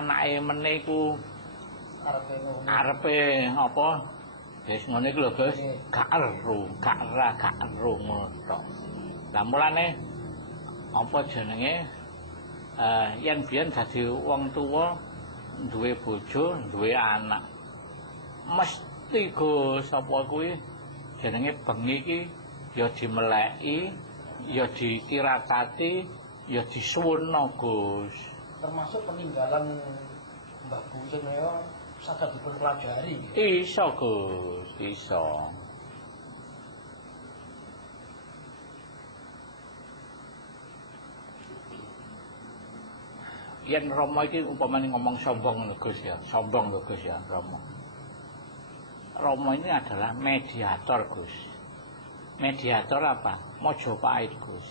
anake meneh iku arepe apa? Wis ngene iku lho, Gus. Gak ero ngono tok. Lah mulane apa jenenge yen biyen dadi wong tuwa duwe bojo, duwe anak. Mesti Gus apa kuwi jenenge bengi iki ya dimeleki, ya ditirakati, ya disuwunna Gus. Termasuk peninggalan Mbah Gusun ya saged dipunpelajari. Iso Gus, iso. Yen Rama iki umpamane ngomong sombong lho Gus ya, sombong lho Gus ya Rama. Rama ini adalah mediator Gus. Mediator apa? Mojopahit Gus.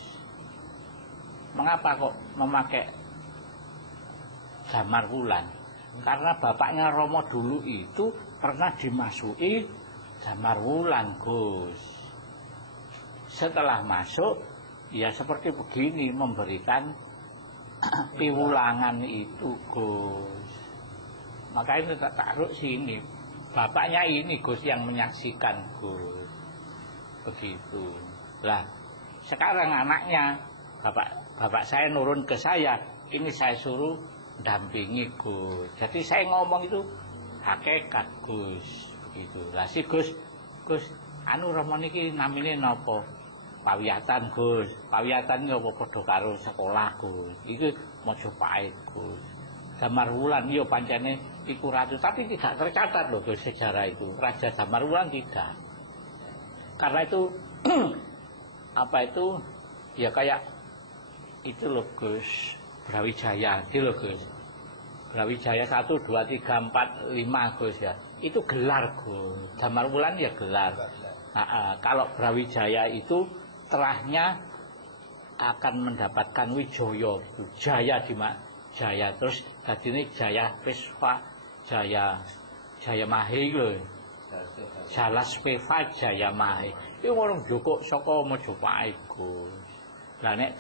Mengapa kok memakai Damar Wulan? Karena bapaknya Rama dulu itu pernah dimasuki Damar Wulan Gus. Setelah masuk, ya seperti begini memberikan piwulangan itu Gus. Makanya tak taruh sini. Bapaknya ini Gus yang menyaksikan Gus. Begitu. Lah, sekarang anaknya bapak saya nurun ke saya, ini saya suruh dampingi Gus. Jadi saya ngomong itu hakikat Gus. Begitu. Lah si Gus anu Rama niki namine napa? Pawiyatan Gus. Pawiyatan iki apa padha karo sekolah Gus. Iku Mojopahit Gus. Damar Wulan yo pancene iku ratu, tapi tidak tercatat loh Gus sejarah itu. Raja Damar Wulan tidak. Karena itu apa itu ya kayak itu loh Gus, Brawijaya itu loh Gus. Brawijaya 1 2 3 4 5 Gus ya. Itu gelar Gus. Damar Wulan ya gelar. Kalau Brawijaya itu setelahnya akan mendapatkan Wijaya, Jaya di Jaya, terus tadi ini Jaya Pespa, Jaya Mahe lho. Jalas Peva Jaya Mahe. Itu orang joko saka Mojopahit Gus. Lah nek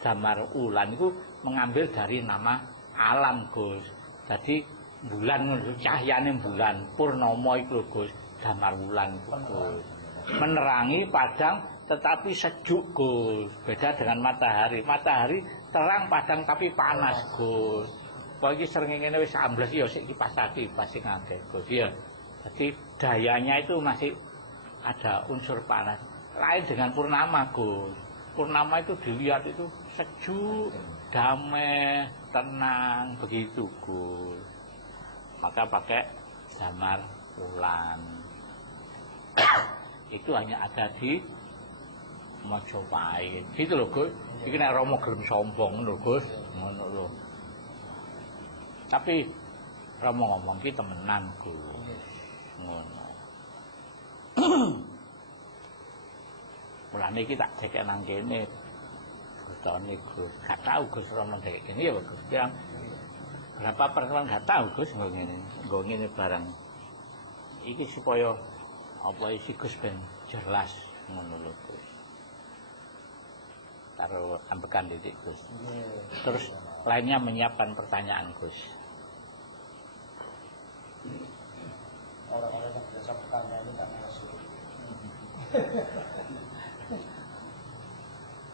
Damar Wulan itu mengambil dari nama alam Gus. Jadi bulan cahyane bulan purnama iku Gus, Damar Wulan Gus. Menerangi padang tetapi sejuk Gus. Beda dengan matahari. Matahari terang padang tapi panas Gus. Kok iki srengenge wis ambles ya sik kipas-kipas pasti ngangge Gus ya. Jadi dayanya itu masih ada unsur panas. Lain dengan purnama Gus. Purnama itu dilihat itu sejuk, damai, tenang begitu Gus. Maka pakai Damar Wulan. Itu hanya ada di Mojopahit. Gitu loh Gus. Iki nek Rama gelem sombong lho Gus, ngono lho. Tapi Rama ngomong ki temenan Gus. Ngono. Mulane iki tak cekek nang kene. Butone Gus. Gak tau Gus Rama cekek kene ya Gus. Berapa persen gak tau Gus nggo ngene barang. Iki supaya apa isi Gus ben jelas ngono lho Gus. Taruh ambekan titik Gus. Terus lainnya menyiapkan pertanyaan Gus. Orang-orang yang biasa bertanya ini tak masuk.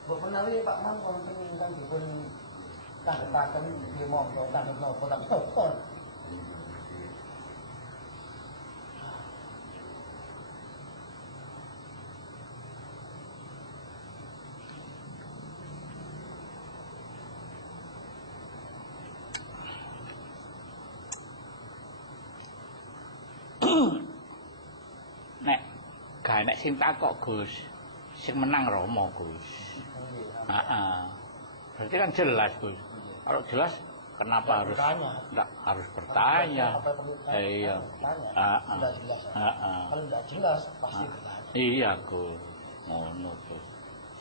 Mbok menawi Pak Mang wonten ingkang dipun tandhetaken nggih monggo tandhet napa tak napa. Nek sing takok Gus, sing menang Rama Gus. Berarti kan jelas Gus. Kalau jelas kenapa harus harus bertanya? Iya. Kalau tidak jelas pasti bertanya. Iya Gus. Ngono Gus.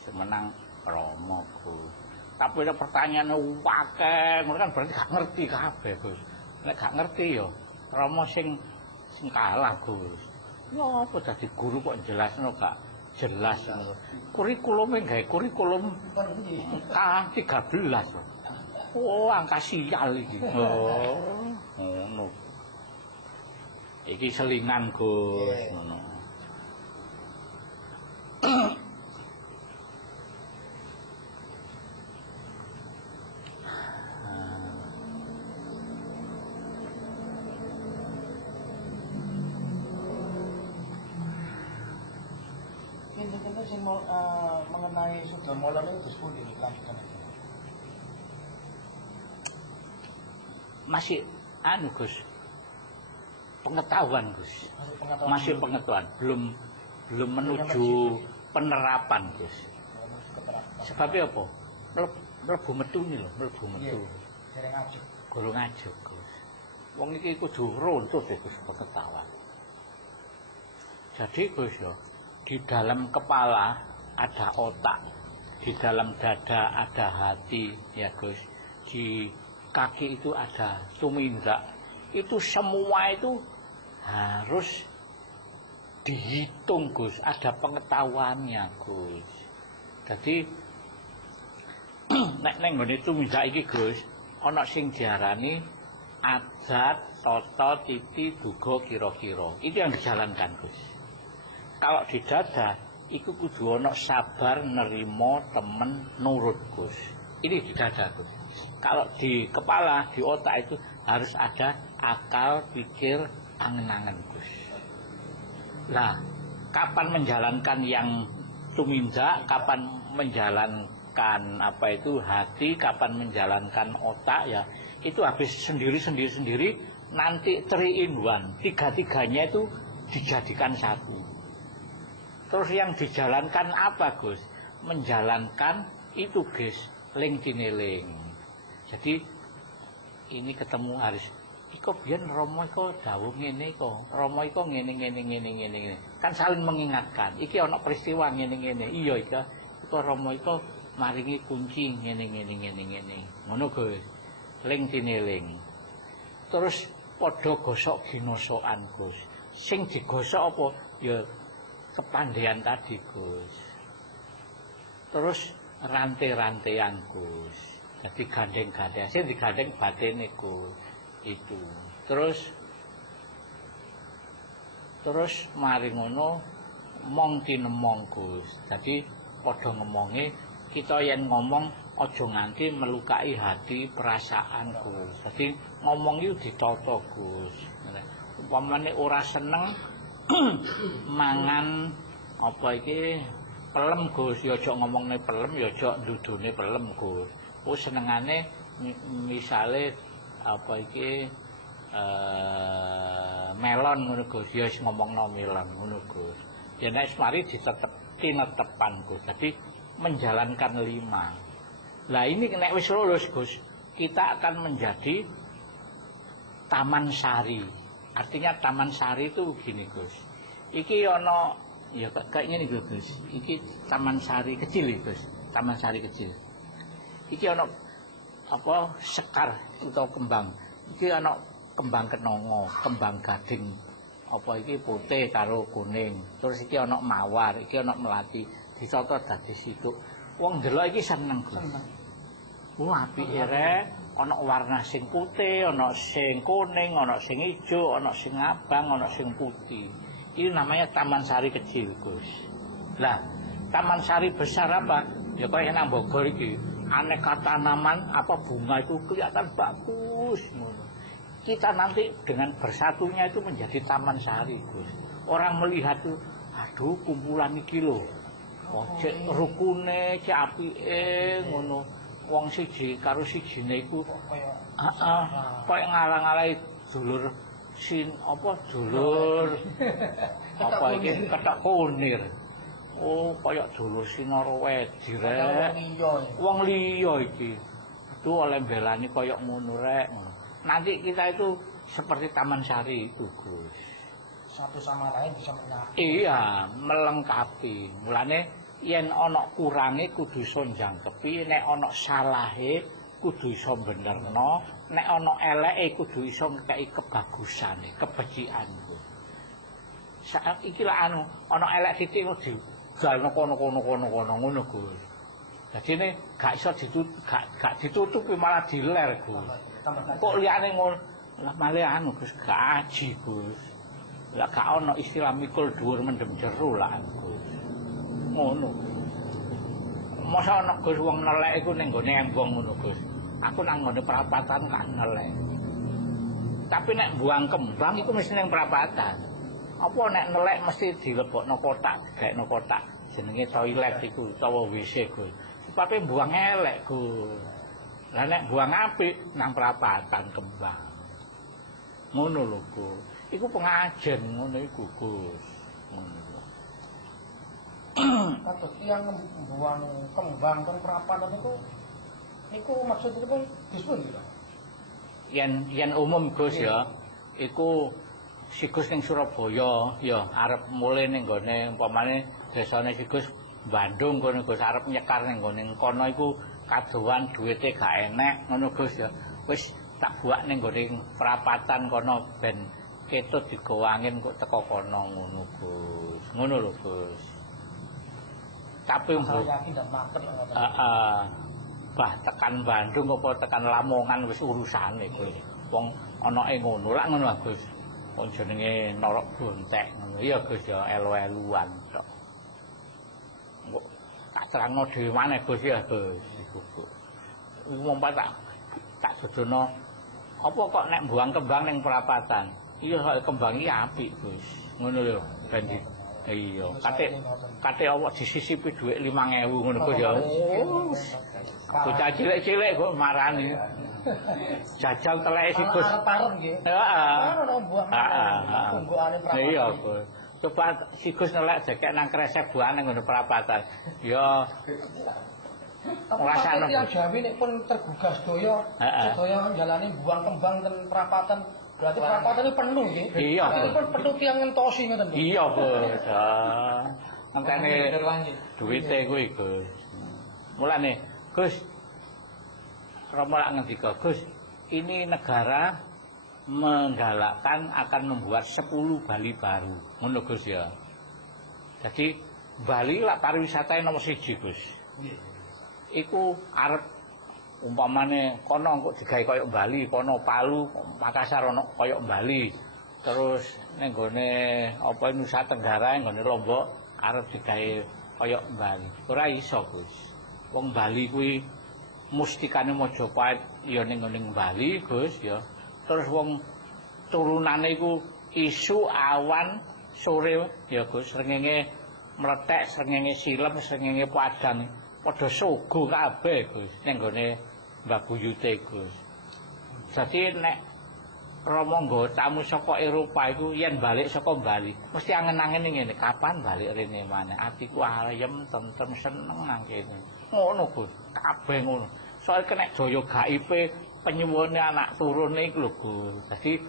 Sing menang Rama Gus. Tapi ada pertanyaan akeh, ngono kan berarti gak ngerti kabeh Gus. Nek gak ngerti ya Rama sing kalah Gus. Ya apa dadi guru kok jelasno gak jelas ngono. Kurikulume gawe kurikulum K13. Oh, angka sial iki. Oh, ngono. Iki selingan, Gus, ngono. Pintu-pintu sing mengenai Sudah Molen ini Gus Budi lanjutkan aja. Masih anu, Gus. Pengetahuan, Gus. Masih pengetahuan, belum menuju penerapan, Gus. Sebabnya apa? Mlebu metu ini lho, mlebu metu. Dereng ajeg. Gurung ajeg, Gus. Wong iki kudu runtut ya, Gus, pengetahuan. Jadi, Gus ya, di dalam kepala ada otak, di dalam dada ada hati, ya Gus. Di kaki itu ada tumindak. Itu semua itu harus dihitung, Gus. Ada pengetahuannya, Gus. Jadi nek neng ngene tumindak iki, Gus, ana sing diarani adat, toto, titi, duga, kira-kira. Itu yang dijalankan, Gus. Kalau di dada, itu kudu ana sabar, nerimo, temen, nurut, Gus. Ini di dada, Gus. Kalau di kepala, di otak itu harus ada akal, pikir, angen-angen, Gus. Nah, kapan menjalankan yang tumindak, kapan menjalankan apa itu hati, kapan menjalankan otak, ya itu habis sendiri, nanti 3-in-1, tiga-tiganya itu dijadikan satu. Terus yang dijalankan apa, Gus? Menjalankan itu, Gus, ling tineling. Jadi ini ketemu harus iko biyen Rama iko dawuh ngene iko. Rama iko ngene. Kan saling mengingatkan. Iki ana peristiwa ngene. Iya iko Rama iko maringi kunci ngene. Ngono, Gus. Ling tineling. Terus padha gosok ginosokan, Gus. Sing digosok apa? Ya kepandaian tadi, Gus. Terus rantai-rantaian, Gus. Jadi gandeng-gandeng, sing digandeng batine, Gus. Itu. Terus mari ngono mong tinemong, Gus. Jadi padha ngomonge kita yen ngomong aja nganti melukai hati perasaan, Gus. Jadi ngomong itu ditata, Gus. Umpamane ora seneng mangan apa iki pelem, Gus, ya aja ngomongne pelem, ya aja ndudune pelem, Gus. Senengane misale apa iki melon ngono, Gus, ya wis ngomongno melon ngono, Gus. Ya nek mari tinetepan, Gus. Jadi menjalankan 5. Lah ini nek wis lulus, Gus, kita akan menjadi taman sari. Artinya taman sari itu gini, Gus. Iki ana ya kayak ngene, Gus. Iki taman sari kecil, Gus. Taman sari kecil. Iki ana apa sekar utawa kembang. Iki ana kembang kenongo, kembang gading. Apa iki putih karo kuning. Terus iki ana mawar, iki ana melati. Ditata dadi situk. Wong ndelok iki seneng, Gus. Wah, apike rek. Ana warna sing putih, ana sing kuning, ana sing ijo, ana sing abang, ana sing putih. Ini namanya taman sari kecil, Gus. Lah, taman sari besar apa? Ya kayak nang Bogor iki. Aneka tanaman apa bunga itu kelihatan bagus. Kita nanti dengan bersatunya itu menjadi taman sari, Gus. Orang melihat tuh, aduh kumpulan iki lho. Oh, cek rukune, cek apike ngono. Wong siji karo sijine iku koyo ngalang-alangi dulur apa dulur apa iki kethok kunir. Oh, koyo dulur Sinara Wedi rek. Wong liya iki. Itu oleh belani koyo ngono rek. Nanti kita itu seperti taman sari itu, Gus. Satu sama lain bisa menyatu. Iya, melengkapi. Mulane yen ana kurange kudu iso njangkepi, nek ana salahe kudu iso benerno, nek ana eleke kudu iso ngekeki kebagusane, kebecikan. Saat iki lah anu, ana elek titik di dalno kono ngono, Gus. Dadine gak iso gak ditutupi malah diler, Gus. Kok liyane ngono. Lah malah anu Gus gak aji, Gus. Lah gak ono istilah mikul dhuwur mendem jero lah, Gus. Ngono. Masa ana Gus wong nelek iku ning gone embong ngono, Gus. Aku nang ngene perapatan gak nelek. Tapi nek buang kembang iku mesti ning perapatan. Apa nek nelek mesti dilebokno kotak, gaekno kotak. Jenenge toilet iku utawa WC, Gus. Tapi buang elek, Gus. Lah nek buang apik nang perapatan kembang. Ngono lho, Gus. Iku pengajen ngono iku, Gus. Ngono. Kados tiyang buang kembang teng perapatan niku maksudipun dispun gitu. Yen umum Gus ya, iku si Gus ning Surabaya ya arep mulih ning gone umpamane desane si Gus Bandung kono Gus arep nyekar ning gone kono iku kadowan duwite gak enek ngono Gus ya. Wis tak buak ning gone perapatan kono ben ketut digowangin kok teko kono ngono Gus. Ngono lho Gus. Tapi yakin dan maket. bah tekan Bandung apa tekan Lamongan wis urusane kowe. Wong anake ngono lak ngono Gus. Wong jenenge norok bontek ngono. Iya Gus ya elu-eluan tok. Engko tak terangno dhewe maneh Gus ya Gus. Iku mompat tak dodono apa kok nek buang kembang ning perapatan. Iya kembang iki apik Gus. Ngono lho ben iya, kate awak disisipi dhuwit 5.000 ngono Gus ya. Bocah cilik-cilik kok marani. Jajal teleke si Gus. Arep nggih. Heeh. Ono buang. Tunggukane perapatan. Iya, Gus. Coba si Gus nelek dekek nang kresek buane ngono perapatan. Ya rasane ya Jawi nek pun tergugah sedaya. Sedaya njalani buang kembang ten perapatan. Berarti perapatane penuh nggih. Iya. Ini pun penuh tiyang ngentosi ngoten. Iya, Gus. Ngenteni duwite kuwi, Gus. Mulane, Gus. Romo lak ngendika, Gus, ini negara menggalakkan akan membuat 10 Bali baru. Ngono Gus ya. Jadi Bali lak pariwisata nomor 1, Gus. Iku arep umpamane kono kok digawe kaya Bali, kono Palu, Makassar ono kaya Bali. Terus ning gone apa Nusa Tenggara nggone Lombok arep digawe kaya Bali. Ora iso, Gus. Wong Bali kuwi mustikane Majapahit ya ning gone Bali, Gus ya. Terus wong turunane iku isu awan sore ya Gus, srengenge meletek, srengenge silem, srengenge padang. Padha sogo kabeh Gus ning gone Mbah Buyute Gus. Dadi nek Rama nggo tamu saka Eropa iku yen balik saka Bali mesti angen-angen ngene, kapan balik rene maneh. Atiku ayem, tentrem, seneng nang kene. Ngono Gus, kabeh ngono. Soale kena daya gaipe penyuwune anak turune iku lho Gus. Dadi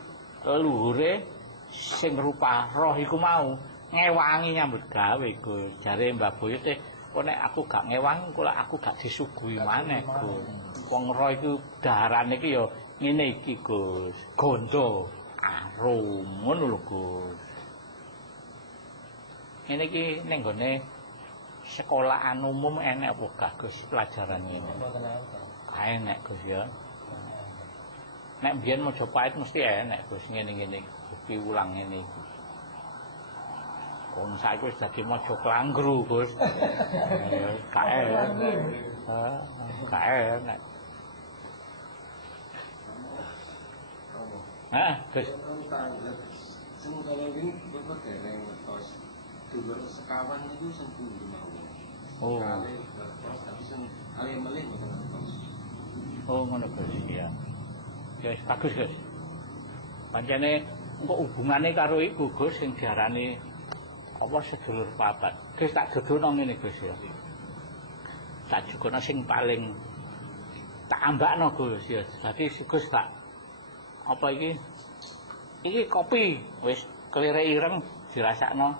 leluhure sing rupa roh iku mau ngewangi nyambut gawe Gus. Jare Mbah Buyute kok nek aku gak ngewang kok aku gak disuguhi maneh Gus. Wong roh iku darane iki ya ngene iki Gus. Gondo arum ngono lho Gus. Ngene iki ning gone sekolahan umum enek apa gak Gus pelajaran ngene? Enek Gus ya. Nek biyen Majapahit mesti enek Gus ngene-ngene piwulang ngene iki. Wong saiki wis dadi maja klanggru, Gus. Kae. Kae nek. Gus. Semoga ini betul dereng tos dhuwur sekawan itu sempurna mawon. Oh. Tapi sing ale melih mboten tos. Oh, ngono Gus ya. Wis bagus, Gus. Pancene engko hubungane karo iku Gus sing diarani apa sedulur papat. Gus tak dodono ngene Gus ya. Tak jukono sing paling tak ambakno Gus ya. Dadi Gus tak apa iki? Iki kopi wis kelire ireng dirasakno.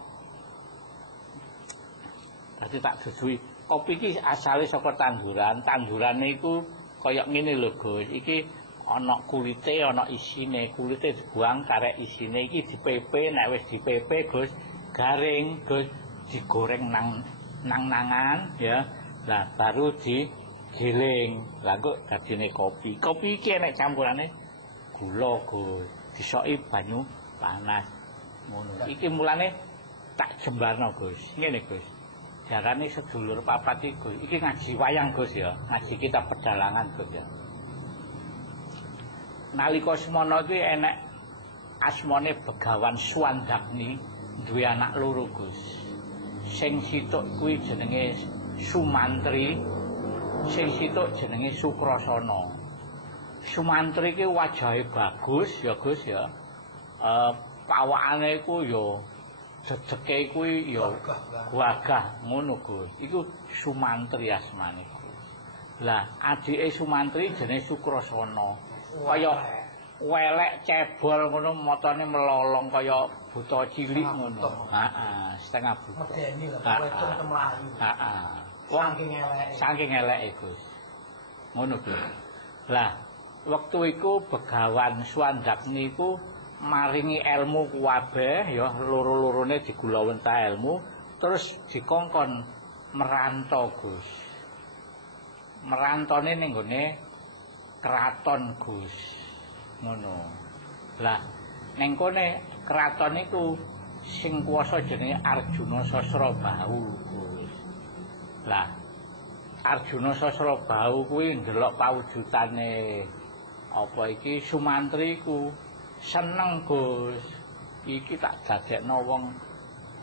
Dadi tak duduhi. Kopi iki asale saka tanduran. Tandurane iku kaya ngene lho Gus. Iki ana kulite, ana isine. Kulite dibuang karek isine iki dipepe, nek wis dipepe Gus garing Gus digoreng nang nangan ya. Lah baru digiling. Lah kok dadine kopi. Kopi iki enek campurane gula, Gus. Disoki banyu panas. Ngono. Iki mulane tak jembarno, Gus. Ngene, Gus. Jarane sedulur papat iki, Gus. Iki ngaji wayang, Gus ya. Ngaji kitab pedalangan, Gus ya. Nalika semana kuwi enek asmane Begawan Suwandagni, duwe anak loro, Gus. Sing situk kuwi jenenge Sumantri, sing situk jenenge Sukrasana. Sumantri ki wajahe bagus ya Gus ya. Pawakane iku ya jejeke kuwi ya gagah ngono Gus. Iku Sumantri asmane Gus. Lah adike Sumantri jenenge Sukrasana. Kaya welek cebol ngono matane melolong kaya buta cilik ngono. Heeh, setengah buta. Medeni lho, wedok temlayu. Heeh. Saking eleke, Gus. Ngono Gus. Lah, wektu iku Begawan Suwandagni iku maringi ilmu kabeh ya loro-lorone digulawentah ilmu terus dikongkon merantau Gus. Merantone ning gone kraton Gus. Ngono. Lah, ning kene kraton iku sing kuwasa jenenge Arjuna Sasrabau, Gus. Lah, Arjuna Sasrabau kuwi ndelok pawujudane apa iki Sumantri iku seneng, Gus. Iki tak dadekno wong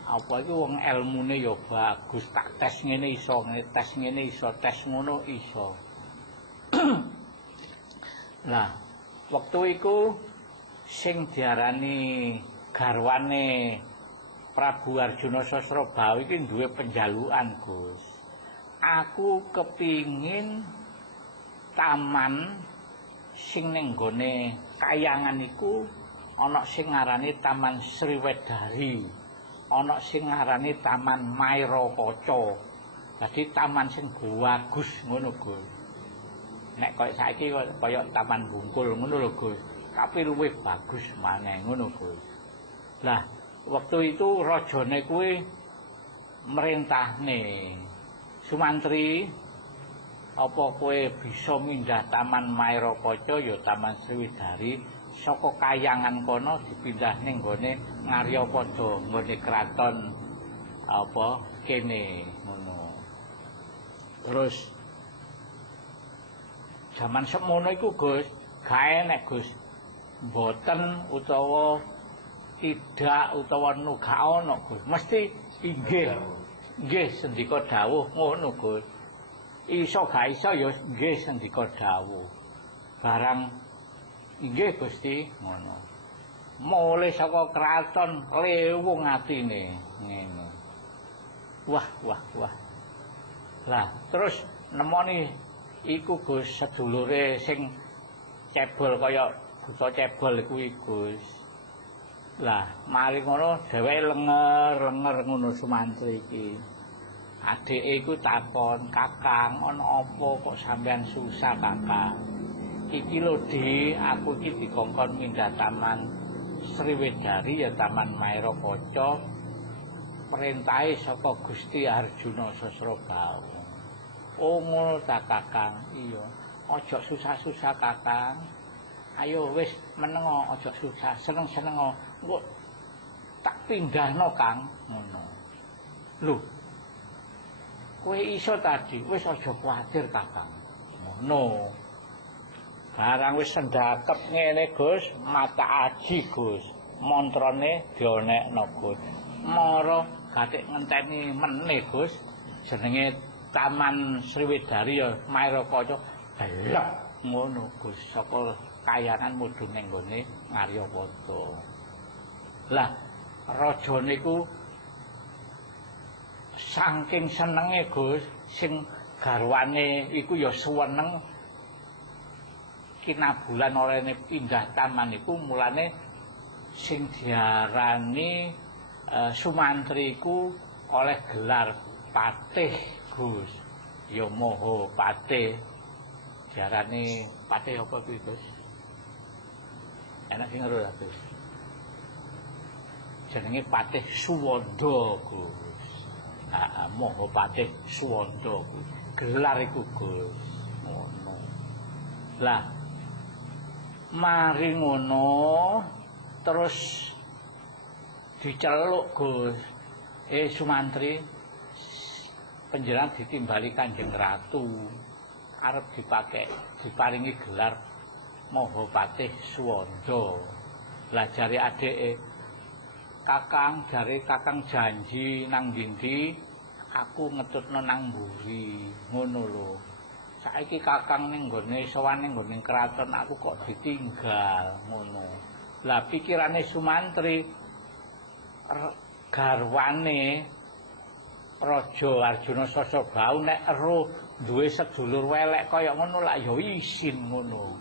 apa iki wong elmune ya bagus, tak tes ngene iso, tes ngene iso, tes ngono iso. Lah, wektu iku sing diarani garwane Prabu Arjuna Sasrabau iki duwe penjalukan, Gus. Aku kepingin taman sing ning gone kayangan iku ana sing ngarani Taman Sriwedari, ana sing ngarani Taman Mairakaca. Dadi taman sing bagus ngono, Gus. Nek koyo saiki koyo Taman Bungkul ngono lho, Gus. Tapi luwih bagus maneh ngono, Gus. Lah, waktu itu rajane kuwi merintahne Sumantri, apa kowe bisa mindah Taman Mairakaca ya Taman Sriwedari saka kayangan kono dipindah ning gone Ngaryapada, nggone kraton apa kene ngono. Terus jaman semono iku Gus, gae nek Gus mboten utawa tidak utawa nuga ana Gus, mesti inggih. Nggih sendika dawuh ngono Gus. Iso gak iso ya nggih sendika dawuh. Barang inggih Gusti ngono. Mulih saka kraton lewung atine ngene. Wah. Lah terus nemoni iku Gus sedulure sing cebol kaya buta cebol kuwi Gus. Lah mari ngono dheweke lenger ngono Sumantri iki. Adike iku takon, "Kakang, ana apa kok sampean susah, Kakang?" "Iki lho, Dik, aku iki dikongkon mindah Taman Sriwedari ya Taman Mairakaca. Perintahe saka Gusti Arjuna Sasrabau." "Oh, ngono ta, Kakang?" "Iya. Aja susah-susah, Kakang. Ayo wis meneng aja susah, seneng-seneng engko tak pindahno, Kang." Ngono. Lho. Kowe iso tadi, wis aja kuwatir, Kakang. Ngono. Barang wis sendakep ngene, Gus, mata aji, Gus. Mantrane dionekno, Gus. Mara gatik ngenteni meneh, Gus. Jenenge Taman Sriwedari ya Mairakaca. Belek ngono, Gus, saka kayangan mudhun ning gone Ngaryapada. Lah, raja niku saking senenge Gus, sing garwane iku ya suweneng kinabulan orene pindah taman iku mulane sing diarani Sumantri iku oleh gelar patih Gus. Ya moho patih. Diarani patih apa kuwi Gus? Enak sing ngeru ta Gus. Jenenge Patih Suwanda Gus. Moho Patih Suwanda kuwi. gelar iku Gus. Ngono. Lah mari ngono terus diceluk Gus. Sumantri panjenengan ditimbali Kanjeng Ratu arep diparingi gelar Mahapatih Suwanda. Lah jare adike Kakang janji nang ndi aku ngetutno nang mburi ngono lho. Saiki Kakang ning nggone sowan ning nggone kraton aku kok ditinggal ngono. Lah pikirane Sumantri garwane Raja Arjuna Sasabau nek ero duwe sedulur welek kaya ngono lak ya isin ngono.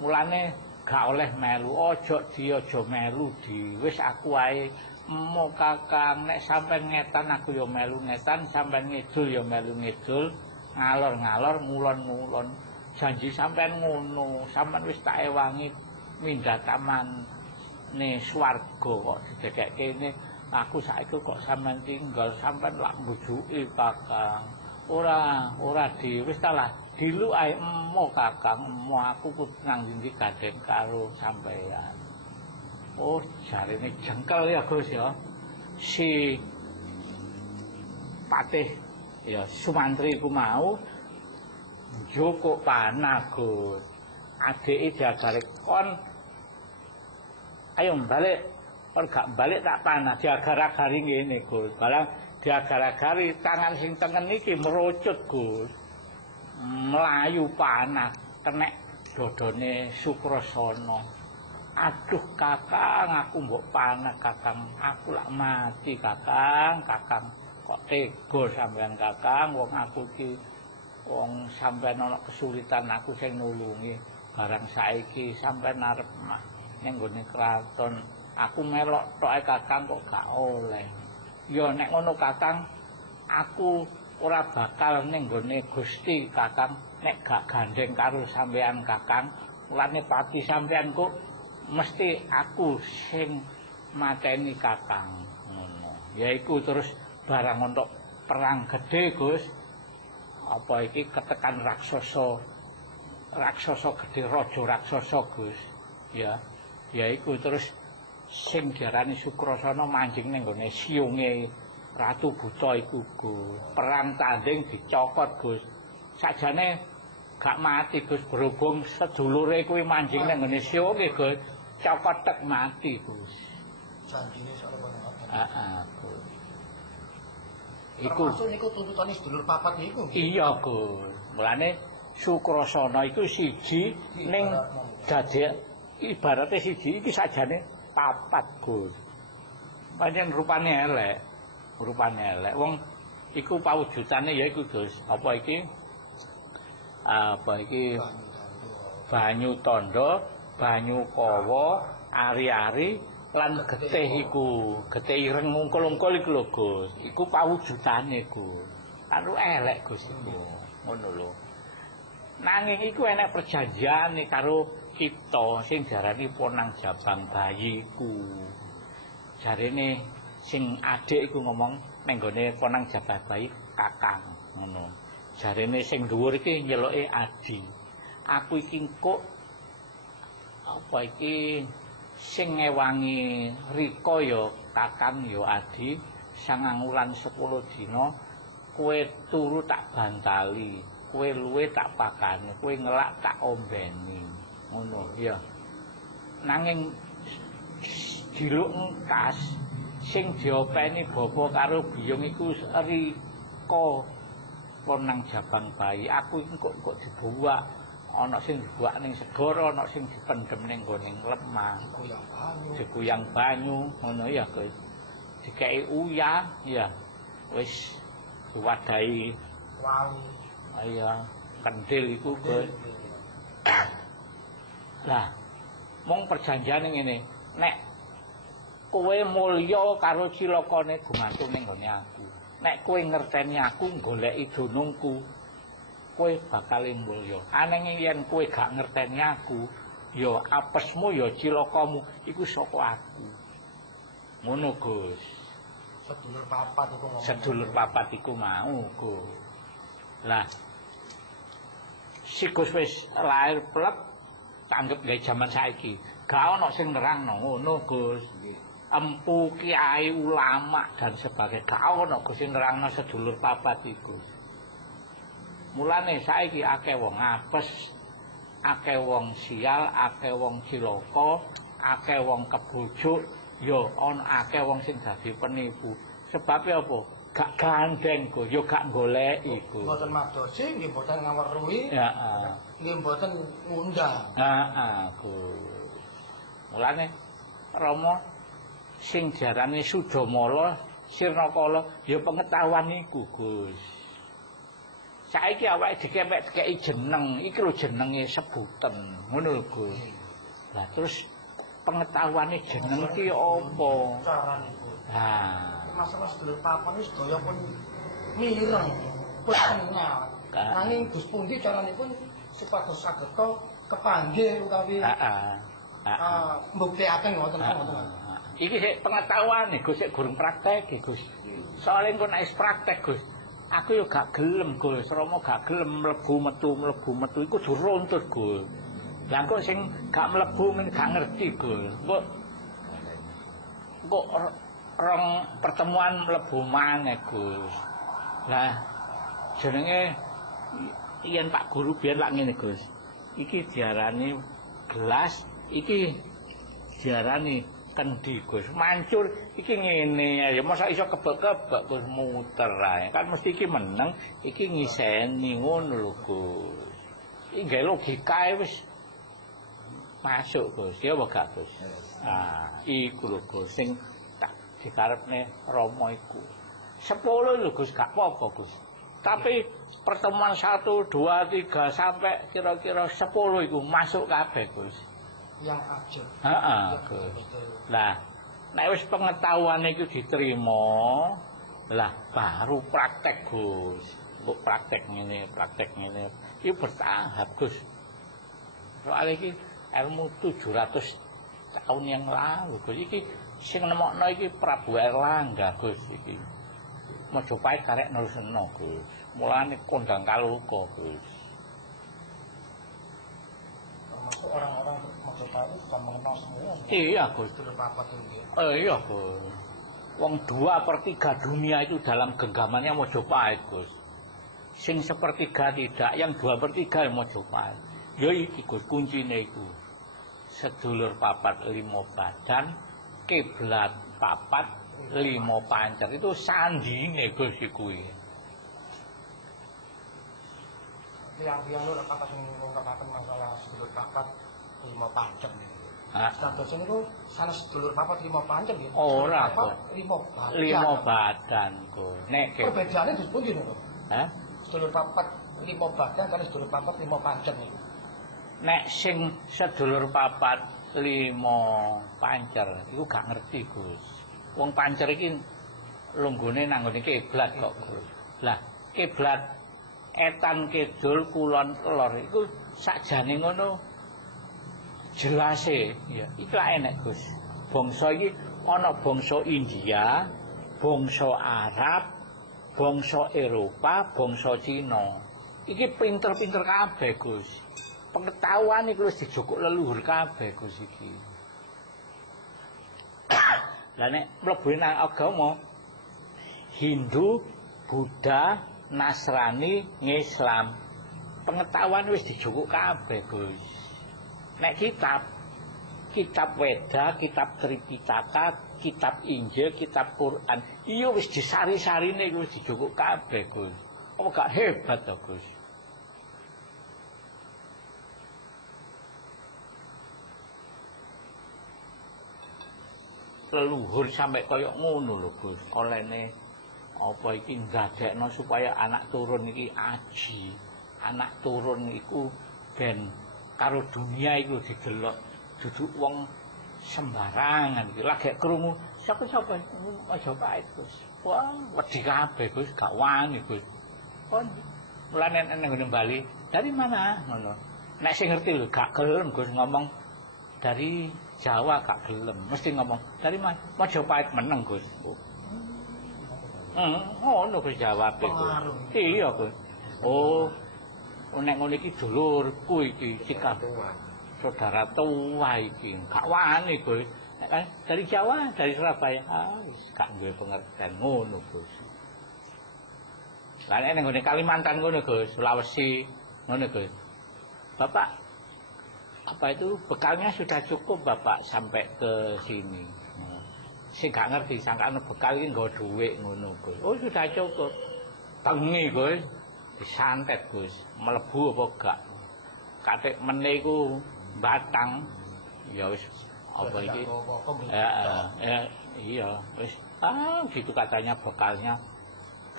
Mulane gak oleh melu, aja melu di. Wis aku wae emo Kakang nek sampean ngetan aku ya melu ngetan, sampean ngidul ya melu ngidul, ngalor-ngalor ngulon-ngulon. Janji sampean ngono, sampean wis tak ewangi mindhat tamane swarga kok didekek kene. Aku saiki kok sampean tinggal, sampean lak mbujuki Kakang. Ora wis ta lah dilu ae emo Kakang, emo aku kudu nang ndi gaden karo sampean. Oh, jarine jengkel ya Gus ya. Si Patih ya Sumantri ku mau njukuk panah Gus. Adike diagare kon ayo balik. Kon gak balik tak panah diagar-agari ngene Gus. Barang diagar-agari tangan sing tengen iki merucut Gus. Melayu panah kenek dodone Sukrasana. Aduh Kakang, aku mbok panah Kakang. Aku lak mati Kakang. Kok tega sampean Kakang, wong aku iki wong sampean ana kesulitan aku sing nulungi. Barang saiki sampean arep mah ning nggone kraton. Aku melok tok ae Kakang kok gak oleh. Ya nek ngono Kakang, aku ora bakal ning nggone Gusti Kakang nek gak gandeng karo sampean Kakang. Mulane pati sampean kok mesti aku sing mateni Kakang ngono. Yaiku terus barang untuk perang gede Gus. Apa iki ketekan raksasa gede raja raksasa Gus. Ya, yaiku terus sing diarani Sukrasana manjing ning gone siunge Ratu Buta iku Gus. Perang tanding dicokot Gus. Sakjane gak mati Gus, berhubung sedulure kuwi manjing ning gone siunge Gus. Cokot tek mati Gus. Janjine sak ngono. Heeh, Gus. Termasuk niku tuntutane sedulur papat niku. Iya Gus. Mulane Sukrasana iku siji ning dadek ibarate siji iki sakjane papat Gus. Pancen rupane elek. Wong iku pawujudane ya iku Gus. Apa iki banyu tandha, banyu kawa, ari-ari lan getih iku. Getih ireng ngungkul-ungkul iku lho Gus. Iku pawujudane Gus. Anu elek Gus iku. Ngono lho. Nanging iku enek perjanjian karo kita sing diarani Ponang Jabang Bayi iku. Jarene sing adik iku ngomong ning gone Ponang Jabang Bayi Kakang ngono. Jarene sing dhuwur iki nyeluke Adi. Aku iki kok apa iki sing ngewangi Rika ya Kakang ya Adi 9 wulan 10 dina kowe turu tak bantali. Kowe luwe tak pakani, kowe ngelak tak ombeni. Ngono ya. Nanging diluk engkas sing diopeni bapa karo biyung iku Rika Ponang Jabang Bayi. Aku iki kok dibuak. Ana sing dibuak ning segara, ana sing dipendhem ning gone lemah. Dikuyang banyu, ngono ya, Gus. Dikeki uyah, ya. Wis diwadahi wangi. Iya, kendil iku, Gus. Lah, mung perjanjiane ngene, nek kowe mulya karo cilakane gumantung ning gone aku. Nek kowe ngerteni aku goleki dunungku, kowe bakal mulya. Ananging yen kowe gak ngerteni aku, ya apesmu ya cilakamu iku saka aku. Ngono, Gus. Sedulur papat iku ngomong. Sedulur papat iku mau, Gus. Lah si Gus wis lahir plek tanggep gawe jaman saiki. Gak ono sing nerangno ngono Gus. Empu kiai ulama dan sebagainya gak ono Gus sing nerangno sedulur papat iku. Mulane saiki akeh wong apes, akeh wong sial, akeh wong cilaka, akeh wong kebujuk, ya ana akeh wong sing dadi penipu. Sebabnya apa? Gak gandeng Gus, ya gak goleki Gus. Mboten madosi, nggih mboten ngaweruhi. Heeh. Nggih mboten ngundang. Heeh, Gus. Mulane Rama sing diarani Sudamala, Sirnakala ya pengetahuan iku, Gus. Saiki awake dikepek-dikeki jeneng, iki lho jenenge sebutan, ngono lho Gus. Lah terus pengetahuane jeneng iki apa? Caranipun. Nah, Masalah sedulur papan wis sedaya pun mireng, pun kenal. Nanging Gus pundi caranipun supados saged kepanggih utawi mbuktekaken ngoten. Iki sik pengetahuan Gus, sik gurung praktek Gus. Soale engko nek praktek Gus, aku yo gak gelem Gus, Rama gak gelem mlebu metu iku duruntut Gus. Lah kok sing gak mlebu gak ngerti Gus. Kok rong pertemuan mlebu maneh Gus. Lah jenenge yen Pak Guru biyen lak ngene Gus. Iki diarani gelas, iki diarani kendi Gus. Mancur iki ngene ya mosok iso kebek-kebek Gus muter ae. Kan mesti iki meneng, iki ngiseni ngono lho Gus. Iki gawe logikae wis masuk Gus. Ya apa gak Gus? Iku lho Gus sing tak dikarepne Rama iku. 10 lho Gus gak apa-apa Gus. Tapi pertemuan 1, 2, 3 sampai kira-kira 10 iku masuk kabeh Gus. Yang aja. Heeh, Gus. Lah, nek wis pengetahuan iku diterima, lah baru praktek Gus. Mbok praktek ngene. Iki bertahap Gus. Soale iki ilmu 700 tahun yang lalu Gus. Iki sing nemokno iki Prabu Erlangga Gus iki. Majapahit karek nerusno Gus. Mulane kondang kaluka Gus. Termasuk orang-orang Majapahit sudah mengenal semua. Iya Gus. Sedulur papat ini. Iya Gus. Wong 2/3 dunia itu dalam genggamannya Majapahit Gus. Sing 1/3 tidak, yang 2/3 yang Majapahit. Ya iki Gus kuncine iku. Sedulur papat 5 badan, kiblat papat 5 pancer. Itu sandine Gus iku. Tiang-tiang lho kata sing ngungkapaken masalah sedulur papat 5 pancer. Status niku sanes sedulur papat 5 pancer nggih. Ora kok. 5 badan Gus. Nek perbedaane dis pundi niku? Hah? Sedulur papat 5 badan kali sedulur papat 5 pancer niku. Nek sing sedulur papat 5 pancer iku gak ngerti Gus. Wong pancer iki lunggone nang ngene kiblat kok Gus. Lah kiblat etan kidul kulon lor iku sakjane ngono jelase ya. Iki lak enek Gus. Bangsa iki ana bangsa India, bangsa Arab, bangsa Eropa, bangsa Cina. Iki pinter-pinter kabeh Gus. Pengetahuan iki wis dijukuk leluhur kabeh Gus iki. Lah nek mlebu nang agama Hindu, Buddha, Nasrani, Islam, pengetahuan wis dijukuk kabeh Gus. Nek kitab Weda, kitab Tripitaka, kitab Injil, kitab Quran, iya wis disari-sarine wis dijukuk kabeh Gus. Apa gak hebat to Gus? Leluhur sampai kaya ngono lho Gus. Olehne apa iki ndadekno supaya anak turun iki aji. Anak turun iku ben karo dunia iku didelok duduk wong sembarangan iki. Lagi krungu sapa-sapa Majapahit Gus. Wah, wedi kabeh Gus, gak wani Gus. Kon mulane nang ngene Bali, dari mana ngono. Nek sing ngerti lho gak gelem Gus ngomong dari Jawa gak gelem, mesti ngomong dari mana? Majapahit meneng Gus. Ngono Gus jawab Gus. Iya Gus. Oh, nek ngono iki dulurku iki sikap saudara tua iki. Gak wani, Gus. Kan dari Jawa, dari Surabaya. Wis gak duwe pengertian ngono, Gus. Lah nek nggone Kalimantan ngono, Gus, Sulawesi ngono, Gus. Bapak apa itu bekalnya sudah cukup Bapak sampai ke sini. Sing gak ngerti sangkane bekal iki nggo dhuwit ngono, Gus. Oh, sudah cukup. Tengi, Gus. Disantet, Gus. Mlebu apa gak? Katik meneh iku batang. Ya wis apa iki? Iya, wis gitu katanya bekalnya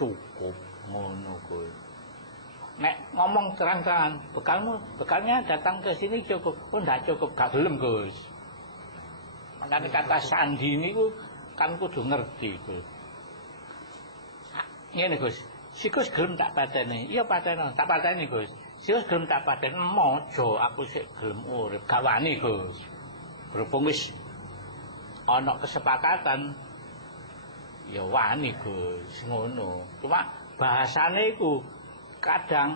cukup ngono, Gus. Nek ngomong terang-terangan, bekalnya datang ke sini cukup. Oh, ndak cukup, gak gelem, Gus. Makanya kata sandi ini kan kudu ngerti, Gus. Ngene, Gus. Si Gus gelem tak pateni. Iya pateni, tak pateni, Gus. Si Gus gelem tak pateni, mojo aku sik gelem urip. Gak wani, Gus. Berhubung wis ana kesepakatan ya wani, Gus. Ngono. Cuma bahasane iku kadang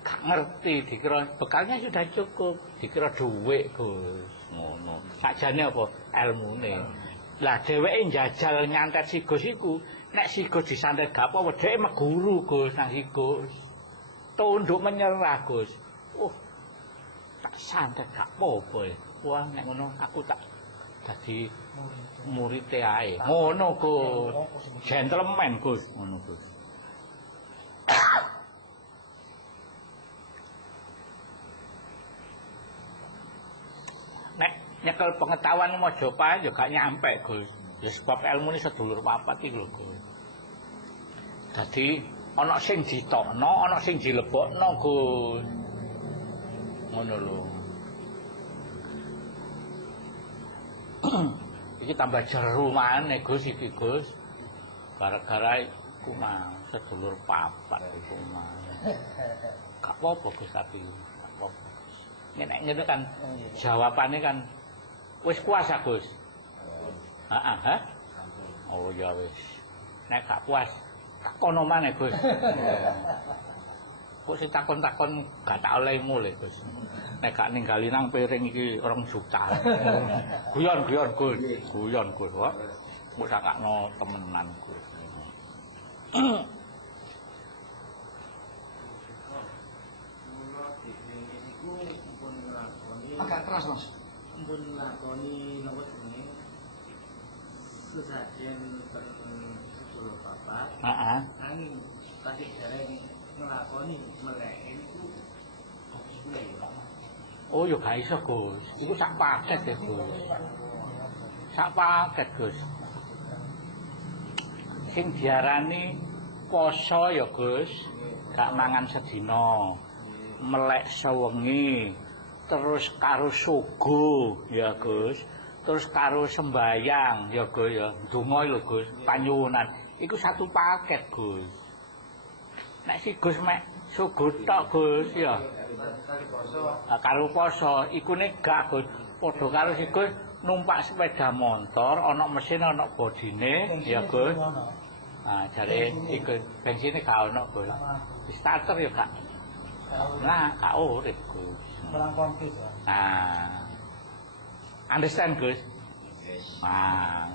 gak ngerti, dikira bekalnya sudah cukup, dikira dhuwit, Gus. Ngono. Sakjane apa elmune. Lah dheweke njajal nyantet si Gus iku, nek si Gus disantet gak apa dheweke meguru, Gus, nang si Gus. Tunduk menyerah, Gus. Tak santet gak apa-apa. Wah, nek ngono aku tak dadi murid ae. Ngono, Gus. Gentleman, Gus. Ngono, Gus. Nek nyekel pengetahuan Mojopahan ya gak nyampe, Gus. Ya sebab ilmu ini sedulur papat iki lho, Gus. Dadi ana sing ditokno, ana sing dilebokno, Gus. Ngono lho. Iki tambah jeru maneh, Gus, iki, Gus. Gara-gara iku mah sedulur papat iku mah. Gak apa-apa, Gus, tapi gak apa-apa. Nek ngene kan jawabane kan wis puasa, Gus. Heeh, oh ya wis. Nek gak puas takono maneh, Gus. Kok sing takon-takon gak tak oleh mulih, Gus. Nek gak ninggali nang piring iki 2 juta. Guyon, Gus. Guyon, Gus. Kok sakakno temenan, Gus. Agak keras, Mas. Pun lakoni napa jenenge sesajen ten sedulur papat. Heeh. Angin tasih dereng nglakoni melek iku Oh, ya gak iso, Gus. Iku sak paket ya, Gus. Sak paket, Gus. Sing diarani poso ya, Gus. Gak mangan sedina. Melek sewengi. Terus karo sugo ya, Gus. Terus karo sembayang ya, Gus ya. Donga lho, Gus. Panyuwunan. Iku satu paket, Gus. Nek si Gus mek sugo tok, Gus ya. Karo poso iku nek gak, Gus. Padha karo si Gus numpak sepeda motor, ana mesin ana bodine ya, Gus. Ah, jare iku bensine gak ono, Gus. Starter ya gak. Nah, gak urip, Gus. Kurang komplit ya. Nah. Understand, Gus? Nah,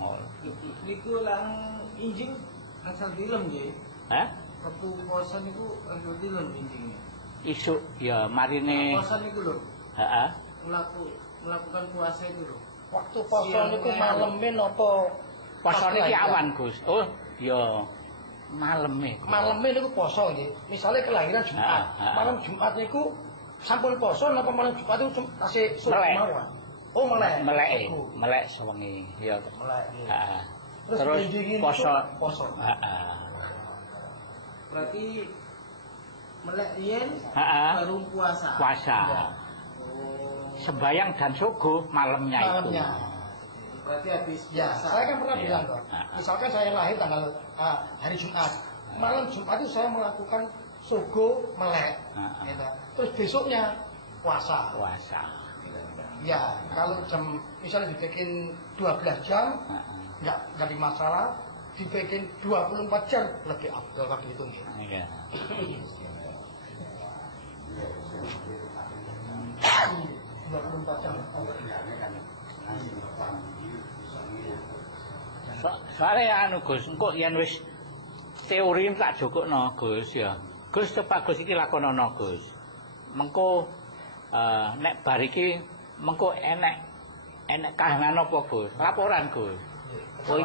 niku lang injing asal dilem nggih. Hah? Waktu poso niku asal dilem injingnya. Isuk ya marine. Poso niku lho. Heeh. Melakukan puasa itu lho. Waktu poso niku maleme napa? Poso niki awan, Gus. Oh, ya maleme. Maleme niku poso nggih. Misale kelahiran Jumat. Malam Jumat niku sampun poso napa malam Jumat itu tasih subuh mawon. Oh, melek sewengi ya. Melek. Heeh. Terus poso. Heeh. Berarti melek yen baru puasa. Puasa. Sembayang dan subuh malamnya itu. Berarti habis ya, puasa. saya kan pernah bilang kok. Misalkan saya lahir tanggal hari Jumat. Malam Jumat itu saya melakukan subuh melek. Gitu. Terus besoknya puasa. Ya, kalau jam misalnya dibikin 12 jam, enggak ada masalah. Dibikin 24 jam lebih afdal waktu itu. Iya. 24 jam. Soalnya anu Gus, engko yen wis teori tak jukukno Gus ya. Gus coba Gus iki lakonono Gus. Mengko nek bar iki mengko enek kahanan apa Gus? Laporan Gus. Oh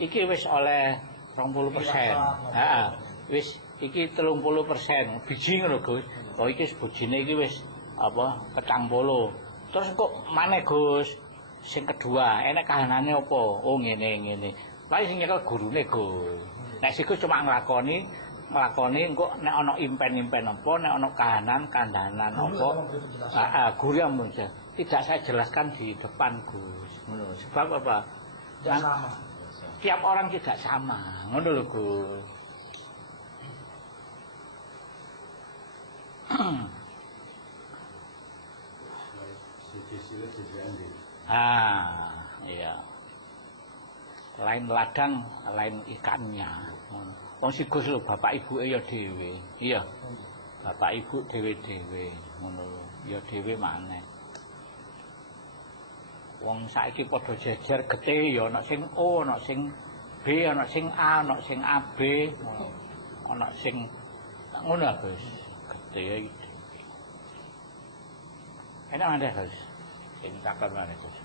iki wis oleh 20%. Heeh. Wis iki 30% biji ngono Gus. Oh iki bujine iki wis apa kecang polo. Terus kok maneh Gus sing kedua enek kahanane apa? Oh ngene. Paling sing nyekel gurune Gus. Nek si Gus cuma nglakoni engko nek ana impen-impen apa, nek ana kahanan, kandanan apa. Heeh, guru yang tidak saya jelaskan di depan Gus. Ngono. Sebab apa? Tidak sama. Tiap orang tidak sama. Ngono lho Gus. Iya. Lain ladang, lain ikannya. Wong si Gus lho bapak ibuke ya dhewe. Iya. Bapak ibu dhewe-dhewe ngono lho. Ya dhewe maneh. Wong saiki padha jejer getih ya ana sing O, ana sing B, ana sing A, ana sing AB, ana sing ngono Gus. Getih iki. Enak ada Gus. Sing takon mana Gus.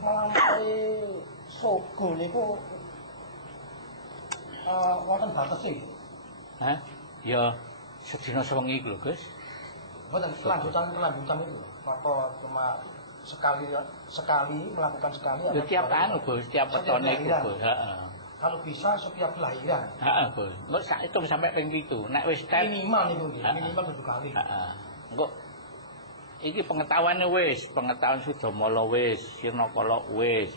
Nglampahi sogo niku wonten batese. Hah? Ya sedina sewengi iku lho Gus. Mboten kelanjutan itu. Maka cuma sekali melakukan sekali. Setiap anu Gus, setiap petone iku Gus. Heeh. Kalau bisa setiap lahiran. Heeh Gus. Engko sak itu sampai ping 7. Nek wis minimal niku minimal 7 kali. Heeh. Engko iki pengetahuane wis, pengetahuan Sudamala wis, Sirnakala wis.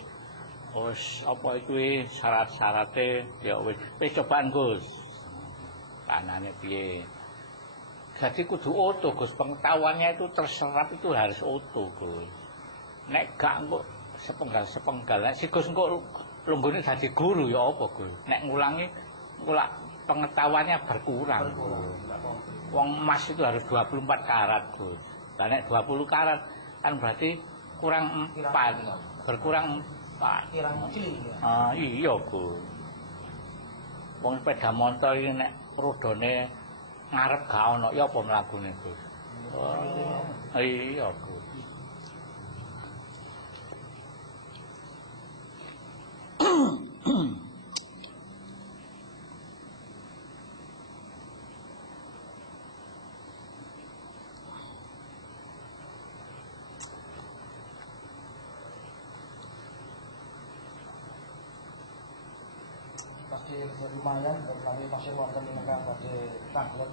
Wis apa iki syarat-syarate ya wis. Wis cobaan Gus. Panane piye? Jadi kudu oto Gus, pengetahuannya itu terserap itu harus oto Gus. Nek gak engko sepenggal si Gus engko lunggune dadi guru ya apa Gus. Nek ngulangi pengetahuannya berkurang. Wong emas itu harus 24 karat Gus. Lah nek 20 karat kan berarti kurang 4, berkurang 4. Kirang cilik. Iya Gus. Wong sepeda motor iki nek rodone ngarep gak ono ya apa mlakune Gus. Iya Gus. Pasti lumayan, tapi masih wonten ingkang badhe kaget.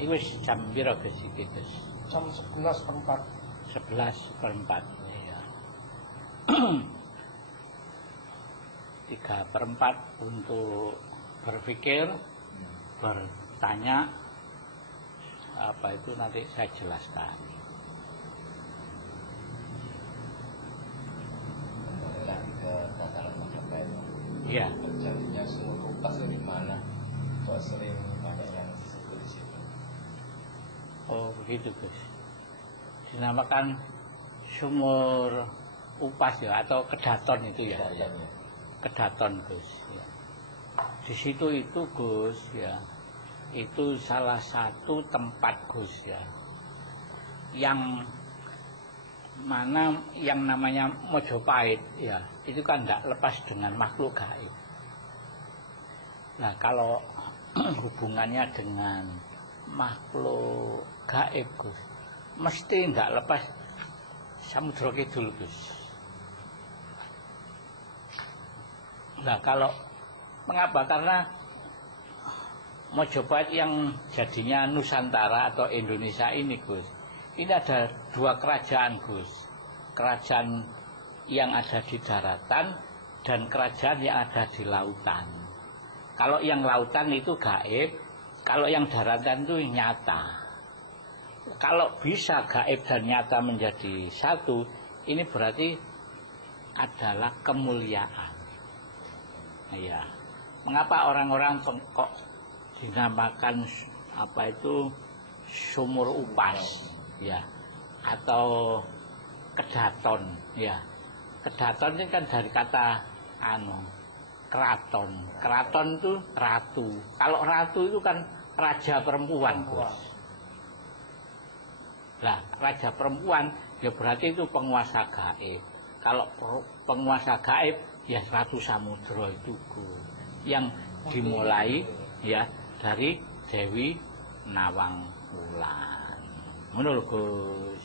Iku wis jam pira Gus iki Gus? Jam 11:04. 11/4 ya. 3/4 untuk berpikir, bertanya, apa itu nanti saya jelaskan. Lagi ke tataran masyarakat. Iya. Jalurnya sumur Upas dari mana? Kok sering ada yang disebut di situ? Oh begitu Gus. Dinamakan sumur Upas ya atau Kedaton itu ya. Ya. Kedaton Gus. Ya. Di situ itu Gus ya. Itu salah satu tempat Gus ya. Yang mana yang namanya Mojopahit ya. Itu kan tidak lepas dengan makhluk gaib. Nah kalau hubungannya dengan makhluk gaib Gus, mesti tidak lepas Samudra Kidul Gus. Nah kalau mengapa? Karena Mojopahit yang jadinya Nusantara atau Indonesia ini Gus, ini ada dua kerajaan Gus. Kerajaan yang ada di daratan dan kerajaan yang ada di lautan. Kalau yang lautan itu gaib, kalau yang daratan itu nyata. Kalau bisa gaib dan nyata menjadi satu, ini berarti adalah kemuliaan. Ya. Mengapa orang-orang kok dinamakan apa itu sumur upas ya, atau kedaton ya. Kedaton ini kan dari kata keraton. Keraton itu ratu. Kalau ratu itu kan raja perempuan, Gus. Lah, raja perempuan ya berarti itu penguasa gaib. Kalau penguasa gaib ya Ratu Samudra itu, Gus. Yang dimulai ya dari Dewi Nawang Wulan. Ngono lho, Gus.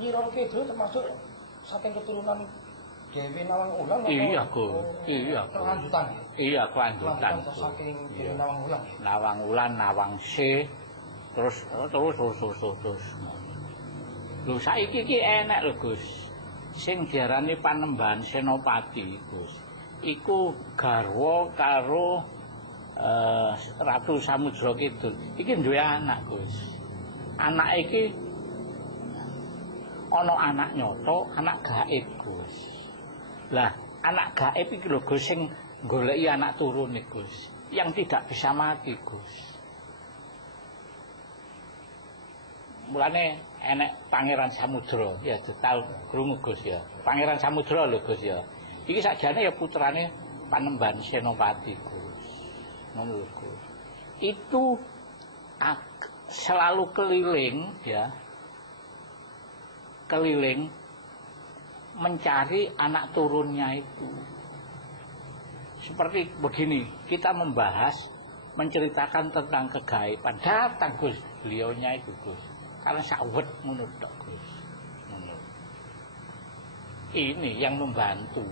Nyiro Kidul termasuk saking keturunan Dewi Nawang Wulan. Iya, Gus. Iya, kelanjutan. Iya, kelanjutan. Saking Dewi Nawang Wulan. Nawang Wulan, Nawang Se, terus. Lho saiki iki enek lho, Gus. Sing diarani Panembahan Senopati, Gus. Iku garwa karo Ratu Samudra Kidul. Iki duwe anak, Gus. Anak iki ana anak nyoto, anak gaib, Gus. Lah, anak gaib iki lho, Gus, sing goleki anak turune, Gus, yang tidak bisa mati, Gus. Mulane enek Pangeran Samudra, ya tahu krungu, Gus ya. Pangeran Samudra lho, Gus ya. Iki sakjane ya putrane Panembahan Senopati, Gus. Ngono lho, Gus. Itu selalu keliling ya. Keliling mencari anak turunnya itu. Seperti begini, kita membahas, menceritakan tentang kegaiban. Datang, Gus, beliaunya itu, Gus. Karena sawet ngono tok, Gus. Ini yang membantu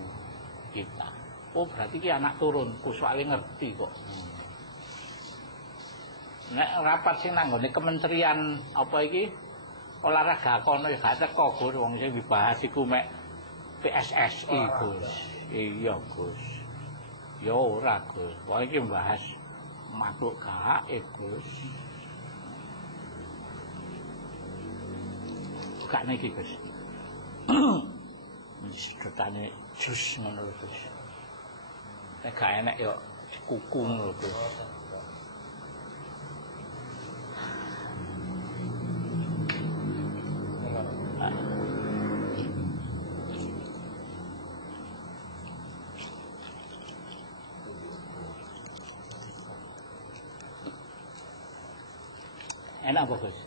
kita. Oh, berarti ki anak turun, soalnya ngerti kok. Nek rapat sing nanggone kementerian apa iki? Olahraga kono ya gak teko, Gus. Wong sing dibahas iku mek PSSI, Gus. Iya, Gus. Ya ora, Gus. Wong iki mbahas makhluk gaib, Gus. Gak niki, Gus. Sedotane jus ngono lho, Gus. Nek gak enek yo kuku ngono lho, Gus. Enak apa, Gus?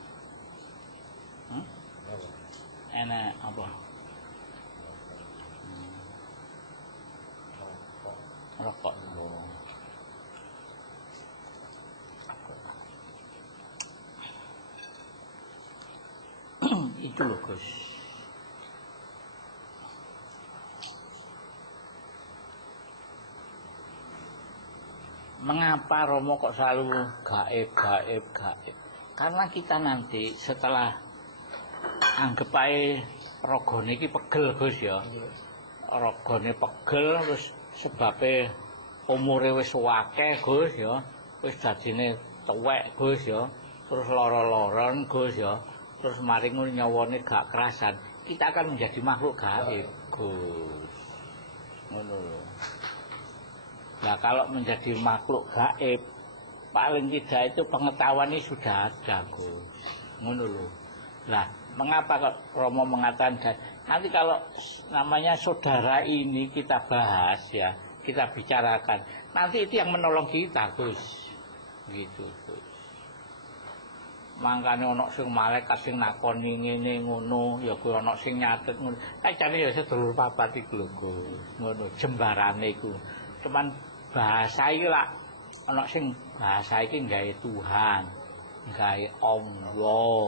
Enak apa? Rokok. Itu loh, Gus. Mengapa Romo kok selalu gaib? Karena kita nanti setelah anggap ae ragane iki pegel, Gus ya. Ragane pegel terus sebabe umure wis akeh, Gus ya. Wis dadine tuwek, Gus ya. Terus lara-laran, Gus ya. Terus mari ngono nyawane gak kerasan. Kita akan menjadi makhluk gaib, Gus. Ngono lho. Nah, kalau menjadi makhluk gaib, paling tidak itu pengetahuan ini sudah ada, Gus. Ngono lho. Lah, mengapa kok Romo mengatakan nanti kalau namanya saudara ini kita bahas ya, kita bicarakan. Nanti itu yang menolong kita, Gus. Gitu, Gus. Mangkane ana sing malaikat sing nakoni ngene ngono, ya kuwi ana sing nyatet ngono. Ajane ya sedulur papat iku lho, Gus. Ngono jembarane iku. Cuman bahasa iki lak ana sing bahasa iki gawe Tuhan, gawe Allah,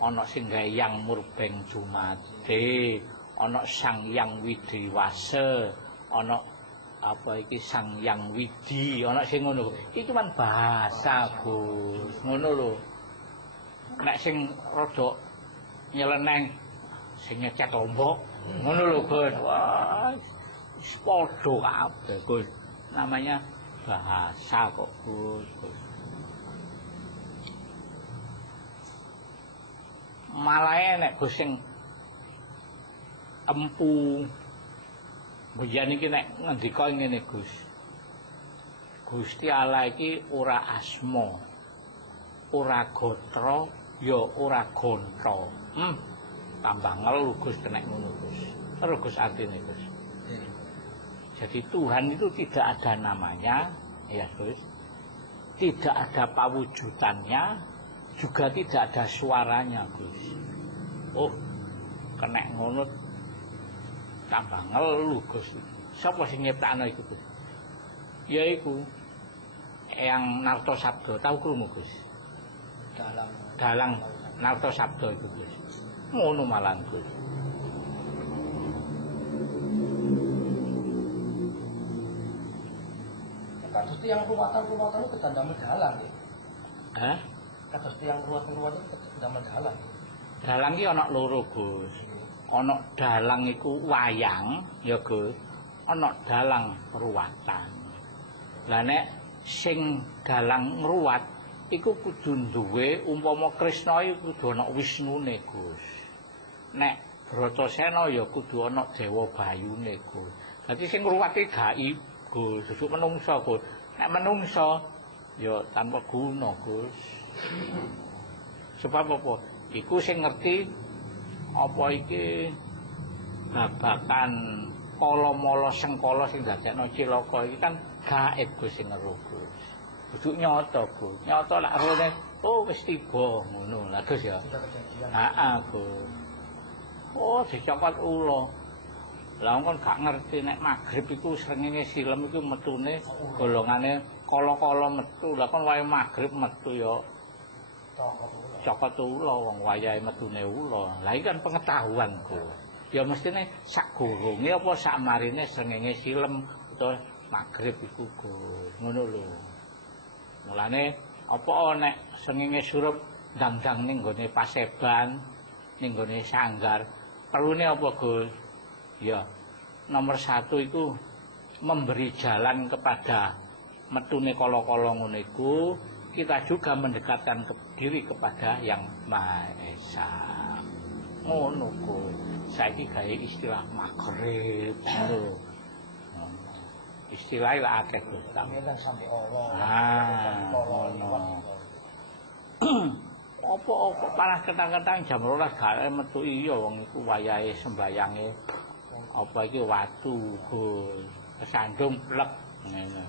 ana sing gawe Yang Murbeng Jumade, ana Sang Yang Widiwase, ana apa iki Sang Yang Widi, ana sing ngono. Iki cuman bahasa, Gus. Ngono lho. Nek sing rada nyeleneng sing nyecet lombok, ngono lho, Gus. Wah, wis padha kabeh, Gus. Namanya bahasa kok, Gus. Malah nek Gus sing empu biyen iki nek ngendika ngene, Gus. Gusti Allah iki ora asma, ora gotra, ya ora gonta. Tambah ngelu Gus tenek ngono Gus. Terus Gus artine Gus. Jadi Tuhan itu tidak ada namanya, ya Gus. Tidak ada pawujudannya, juga tidak ada suaranya Gus. Oh, kena ngono tambah ngelu Gus. Sapa sing nyiptakno iku Gus? Ya iku Eyang Narto Sabdo, tahu krungu Gus? Dalang Narto Sabdo iku Gus. Ngono malah Gus. Kados tiyang ruwatan-ruwatan itu damel dalang ya. Hah? Kados tiyang ruwatan-ruwatan itu damel dalang. Dalang iki ana loro Gus. Ana dalang iku wayang, ya Gus. Ana dalang ruwatan. Lah nek sing dalang ngruwat iku kudu duwe umpama Krishna iku kudu ana Wisnune Gus. Nek Bratasena ya kudu ana Dewa Bayune Gus. Dadi sing ngruwate gaib Gus, sesuk menungsa Gus. Nek menungsa ya tanpa guna Gus. Sebab apa? Iku sing ngerti apa iki babakan kala-mala sengkala sing dadekno cilaka iki kan gaib Gus sing ngeru Gus. Kudu nyata Gus. Nyata lak rene oh wis tiba ngono lah Gus ya. Heeh Gus. Oh dicokot ula. Lah kon gak ngerti nek magrib iku srengenge silem iku metune golongane kala-kala metu. Lah kon wae magrib metu ya cokot ula wong wayahe metune ula. Lah iki kan pengetahuan Gus. Ya mestine sak goronge apa sak marine srengenge silem utawa magrib iku Gus. Ngono lho. Mulane apa nek srengenge surup ndang-ndang ning gone paseban, ning gone sanggar, perlune apa Gus? Ya, nomor 1 itu memberi jalan kepada metune kala-kala ngono iku, kita juga mendekatkan diri kepada yang Maha Esa. Ngono Gus. Saiki gawe istilah magrib lho. Istilah lah akeh Gus. Tamilan sampai Allah. Ngono. Apa panas ketang-ketang jam 12 gak metu iya wong iku wayahe sembayange. Apa iki watu Gus. Kesandung plek ngene.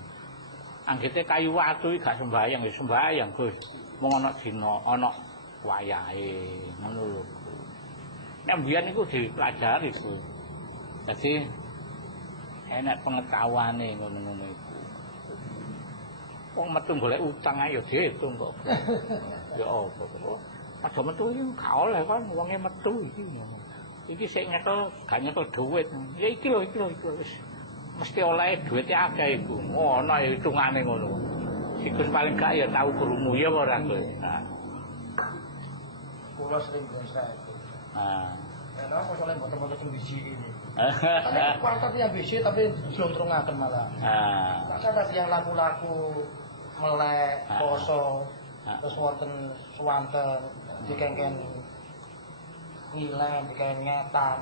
Anggite kayu watu iki gak sembayang ya sembayang Gus. Mung ana dina ana wayahe ngono lho. Nek mbiyen iku dipelajari Gus. Dadi enak pengetahuane ngono-ngono iku. Wong metu golek utang ayo diitung kok. Ya apa kok. Aja metu iki gak oleh kan wonge metu iki. Iki sik nyekel gak nyekel dhuwit. Ya iki lho wis. Mesti oleh dhuwite akeh iku. Ono hitungane ngono. Iku paling gak ya tau krungu ya ora Gus. Kula sering biasa. Nah, kok oleh foto-foto sing biji ini. Karena kualitas yang biji tapi slontrungaken malah. Saya tadi yang laku-laku melek, poso, terus wonten swanten, dikengken ngilang, dikengken ngetan.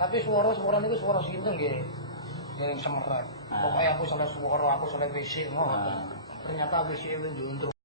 Tapi suara-suara niku suara sinten nggih. Ngiring semeret. Pokoknya aku salah suara, aku salah WC ngoten. Ternyata WC itu njuntrung.